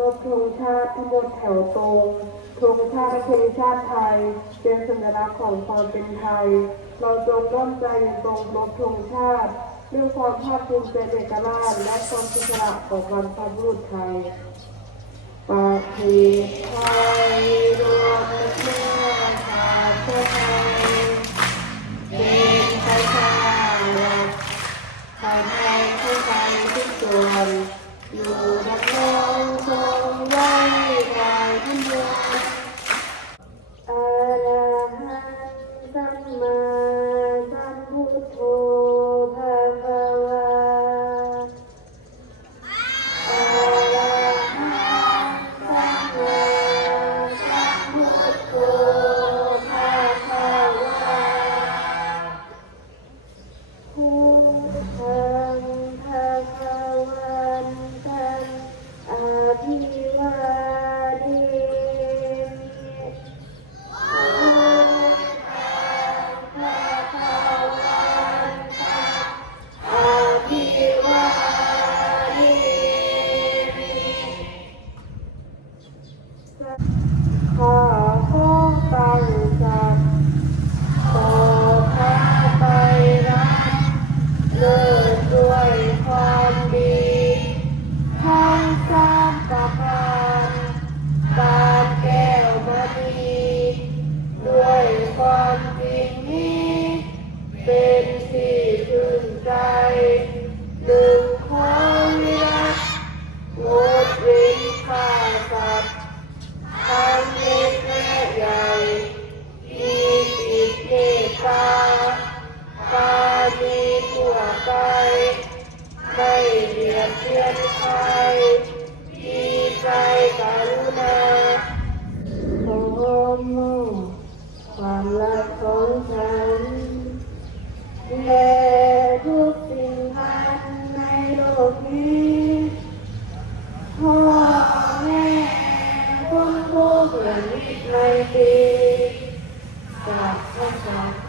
รพธงชาติทั้งหมดแถวตรงธงชาติเป็นชาติไทย เป็นสัญลักษณ์ของความเป็นไทย เราจงร่วมใจยังตรงรบธงชาติเรื่องความภาคภูมิใจเอกราชและความเสียสละต่อวันพระบุรุษไทยประเทศไทย ข้ กียรติเพื่อนไทยดีมุ่งความรักของฉันและทุกสิ่งพันในโลกนี้พ่อแม่คนผู้เกิดวิกฤตจากพระเจ้า